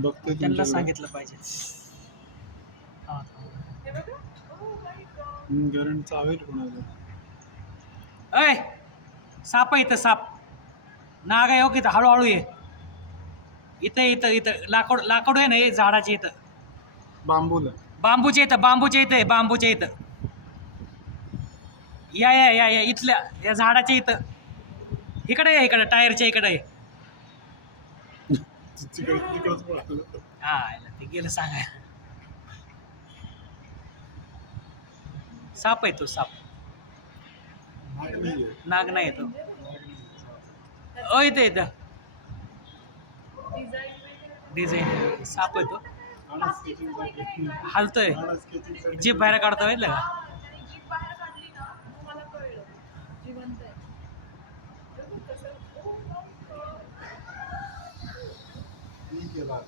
बघतोय त्यांना. सांगितलं पाहिजे. हा, हा. चावेल कोणाला? अय साप आहे इथं साप. नाग आहे हो की इथं हळूहळू ये. इथं इथं इथं. लाकूड लाकूड आहे ना हे झाडाचे इथं. बांबूला. बांबूच्या इथं बांबूच्या इथं आहे बांबूच्या इथं. या या या या इथल्या या झाडाच्या इथं. इकडे इकडे टायरच्या इकडे आहे. हा ते गेलं सांगाय साप आहे तो साप. नाग नाहीये. नाग नाही येतो ओ इथं इथं. डिझाईन. साप आहे तो. आणि हलतोय. जीप बाहेर काढता माहिती का? 对吧？